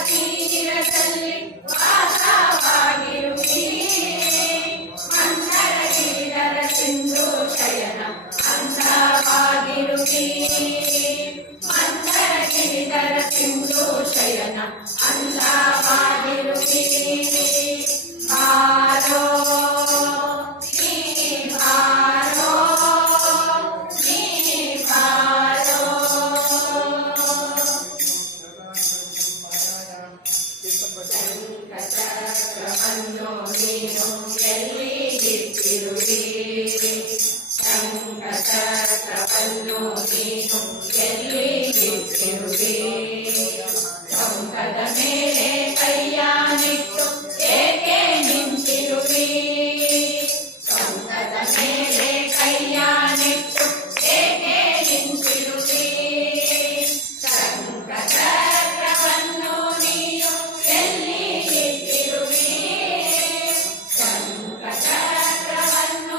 ಚಂದ್ರಭಾಗತೀರದಲ್ಲಿ ವಾಸವಾಗಿರುವಿ ಮಂದರ ಗಿರಿಧರ ಸಿಂಧು ಶಯನ ಅಂದವಾಗಿರುವಿ ಮಂದರ ಗಿರಿಧರ ಸಿಂಧು ಶಯನ ಅಂದವಾಗಿರುವಿ ಬಾರೋ ನೀ ಬಾರೋ ನೀ ಬಾರೋ ಶಂಖಚಕ್ರವನ್ನು ನೀನು ಎಲ್ಲಿಟ್ಟಿರುವಿ ಶಂಖಚಕ್ರವನ್ನು ನೀನು ಎಲ್ಲಿಟ್ಟಿರುವಿ ಶಂಖದ ಮೇಲೆ